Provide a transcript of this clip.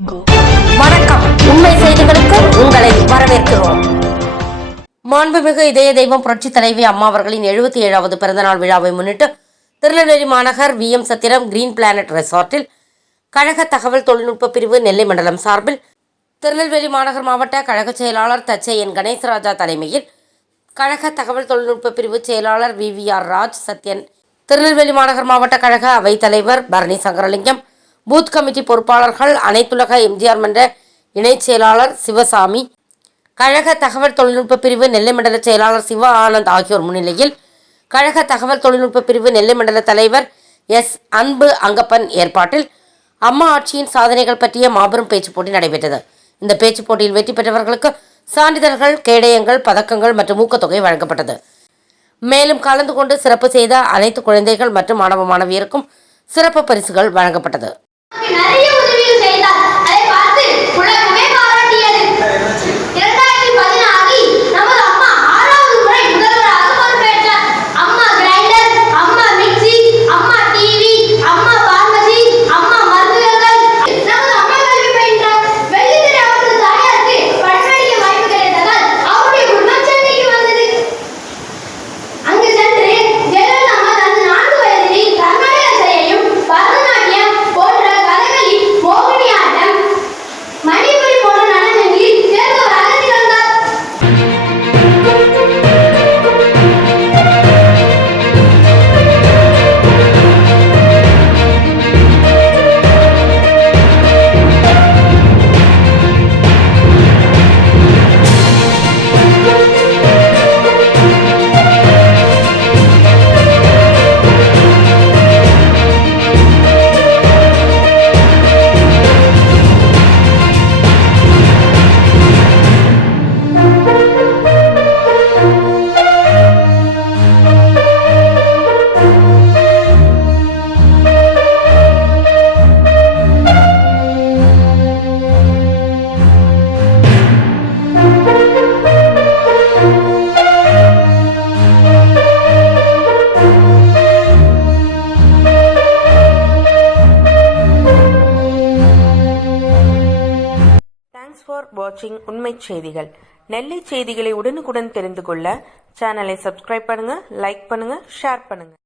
வணக்கம். உண்மை செய்திகளுக்கு உங்களை வரவேற்கிறோம். மாண்புமிகு இதய தெய்வம் புரட்சி தலைவி அம்மா அவர்களின் 77வது பிறந்தநாள் விழாவை முன்னிட்டு திருநெல்வேலி மாநகர் விஎம் சத்திரம் கிரீன் பிளானட் ரெசார்ட்டில் கழக தகவல் தொழில்நுட்ப பிரிவு நெல்லை மண்டலம் சார்பில் திருநெல்வேலி மாநகர் மாவட்ட கழக செயலாளர் தச்சை என் கணேசராஜா தலைமையில் கழக தகவல் தொழில்நுட்ப பிரிவு செயலாளர் விவிஆர் ராஜ் சத்யன், திருநெல்வேலி மாநகர் மாவட்ட கழக அவைத் தலைவர் பரணி சங்கரலிங்கம், பூத் கமிட்டி பொறுப்பாளர்கள், அனைத்துலக எம்ஜிஆர் மன்ற இணைச் செயலாளர் சிவசாமி, கழக தகவல் தொழில்நுட்ப பிரிவு நெல்லை மண்டல செயலாளர் சிவ ஆனந்த் ஆகியோர் முன்னிலையில் கழக தகவல் தொழில்நுட்ப பிரிவு நெல்லை மண்டல தலைவர் எஸ் அன்பு அங்கப்பன் ஏற்பாட்டில் அம்மா ஆட்சியின் சாதனைகள் பற்றிய மாபெரும் பேச்சுப் போட்டி நடைபெற்றது. இந்த பேச்சுப் போட்டியில் வெற்றி பெற்றவர்களுக்கு சான்றிதழ்கள், கேடயங்கள், பதக்கங்கள் மற்றும் ஊக்கத்தொகை வழங்கப்பட்டது. மேலும் கலந்து கொண்டு சிறப்பு செய்த அனைத்து குழந்தைகள் மற்றும் மாணவ மாணவியருக்கும் சிறப்பு பரிசுகள் வழங்கப்பட்டது. நிறைய உதவிகள் செய்தார். அதை பார்த்து உலகமே பாராட்டியது. 2016 நமது அம்மா 6வது முறை முதல்வராக பொறுப்பேற்றார். அம்மா கிரைண்டர், அம்மா மிக்சி, அம்மா டிவி, அம்மா பார்மசி, அம்மா மருந்துகள், நமது அம்மா கல்வி பயின்றார். வெள்ளித்திரை அவரது தாயாருக்கு பட்டமளிக்க வாய்ப்பு கிடைத்ததால் அவருடைய குடும்பம் சென்னைக்கு வந்தது. அங்கு சென்று ஜெயலலிதா தனது 4 வயதில் கர்நாடக இசையையும் பரதநாட்டியம் போன்ற கதகளி, மோகினியாட்டம், மணிப்புரி போன்ற நடனங்களில் தேர்ந்தவராக திகழ்ந்தார். தேங்க்ஸ் ஃபார் வாட்சிங் உண்மை செய்திகள். நெல்லை செய்திகளை உடனுக்குடன் தெரிந்து கொள்ள சேனலை சப்ஸ்கிரைப் பண்ணுங்க, லைக் பண்ணுங்க, ஷேர் பண்ணுங்க.